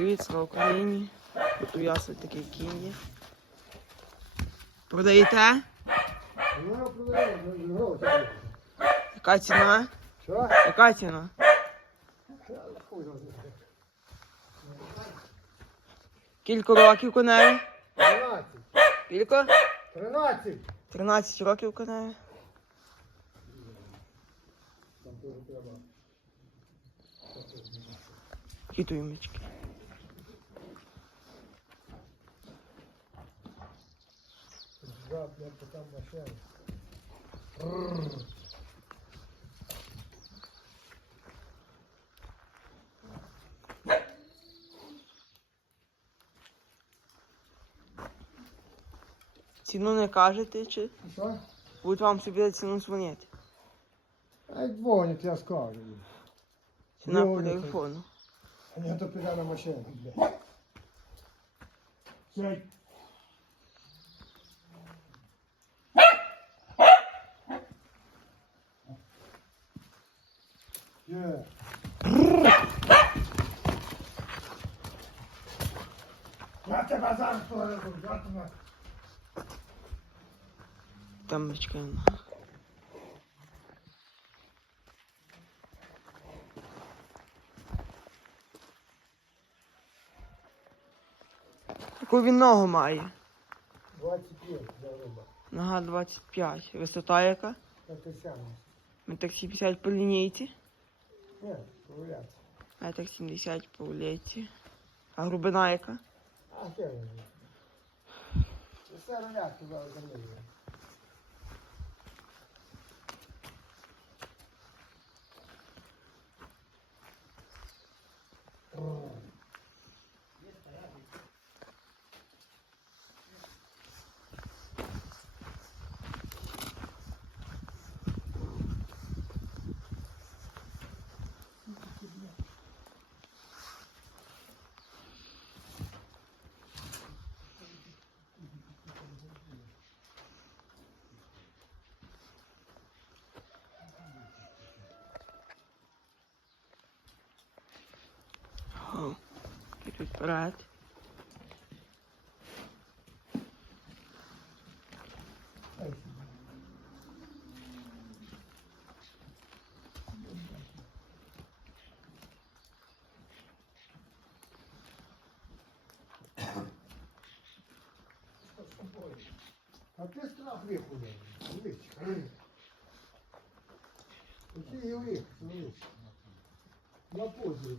Привіт, слава Україні. Тут у ясли такий кінь є. Продаєте? Ну, ну. Яка ціна? Що? Яка ціна? Кілька років коневі? 13. Кілько? 13. 13 років коневі. Там теж треба. Які Жаб, я по там машина. Ціну не кажете, чи Що? будуть вам собі ціну дзвонити? Ай, дзвонять, я скажу. Ціна по телефону. А я то піде на машину, блядь. Є. Я тебе зараз поведу. Там чекаємо. Яку він ногу має? 25 за риба. Нога 25. Висота яка? Так сяне. Метр 70 по лінійці. Ні, прогуляться. Метр 70 по літі. А глибина яка? А ще Це руляк туди. і тут вперед. Ай, А ти страх вихує. Оці і вих, вих. На позі,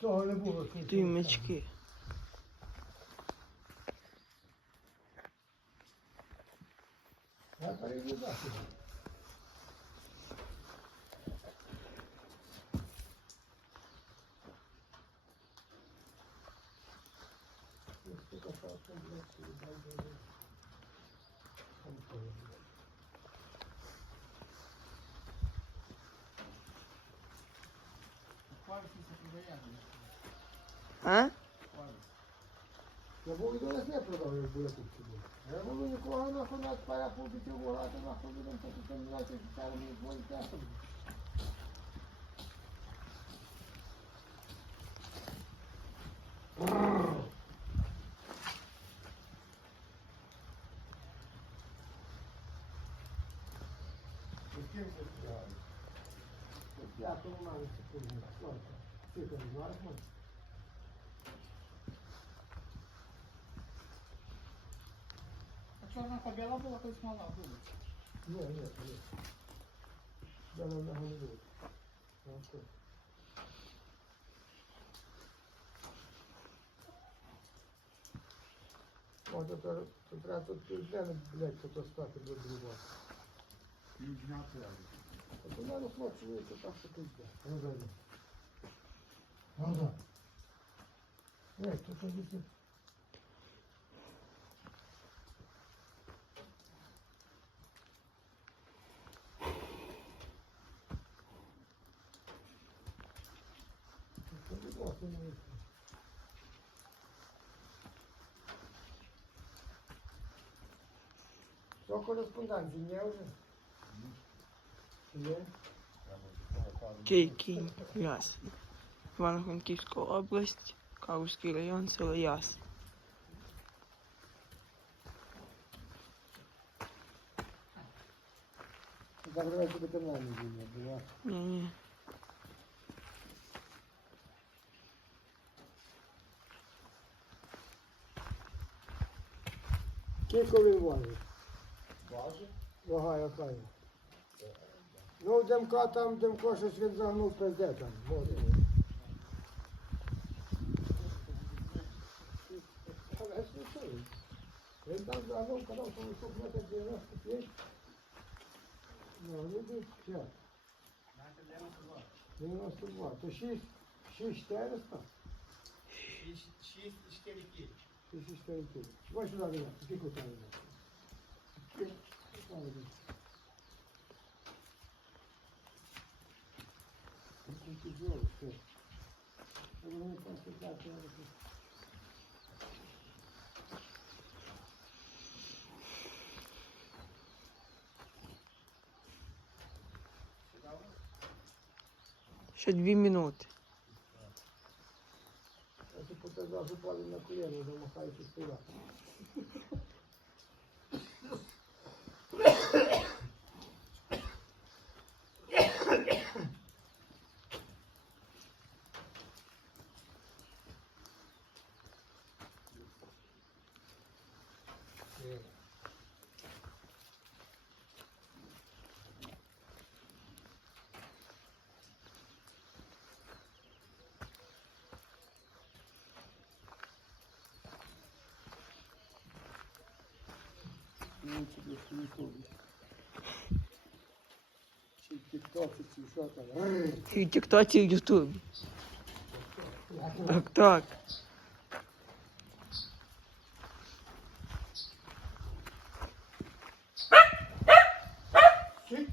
Того не було. що це Туймички. Я переїдати. А? Я був до нас не продав, як була тут собі. Я буду нікого нахуй нас пара перепутати вогати, нахуй будемо поки там знати, що там не твої тесом. Я то маю секунду. Славка. А чорна та біла була, колись мала була. Ні, ні, ні. На нього не. Окей. О, то, то, то треба тут півдня, блядь, то, то стати до друга. А то мене хлопчується так, що ти. Ну, дай. Ну, дай. Ей, то що ти? Що ти бачиш, не вийшло? Що Івано-Франківська область, Калузький район, село Яс. Закривайте ветеринарні дії, була. Ні-ні. Скільки він важить? Важить? Вага яка є? Ну, Демка там, Демко щось він загнув пизде там. може. Але ж не це він. Він там загнув, казав, що висок метр 95. Ну, ну, десь, що? 92. То 6, 6 400? 6, 4 кілі. 6 400. Ось сюди, Ліна, скільки там є? Ладно. Ну, тяжело, все. Я думаю, консультация надо тут. Ще дві минути. Я тут показав, що падає на коліно, замахаючи спина. Ну, собі в Ютубі. Чи в Тіктоці, чи що там. І в Тіктоці, і в Ютубі. Так, так. Чи?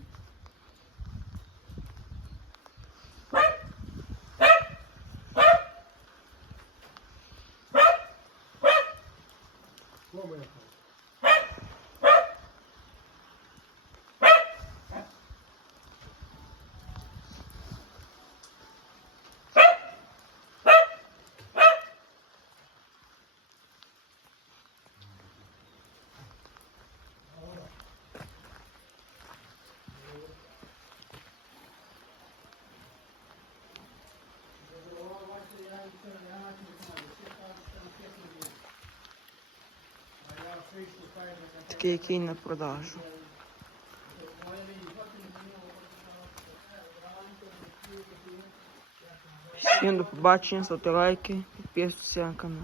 Такий, який на продажу. Всім до побачення, ставте лайки, підписуйтесь на канал.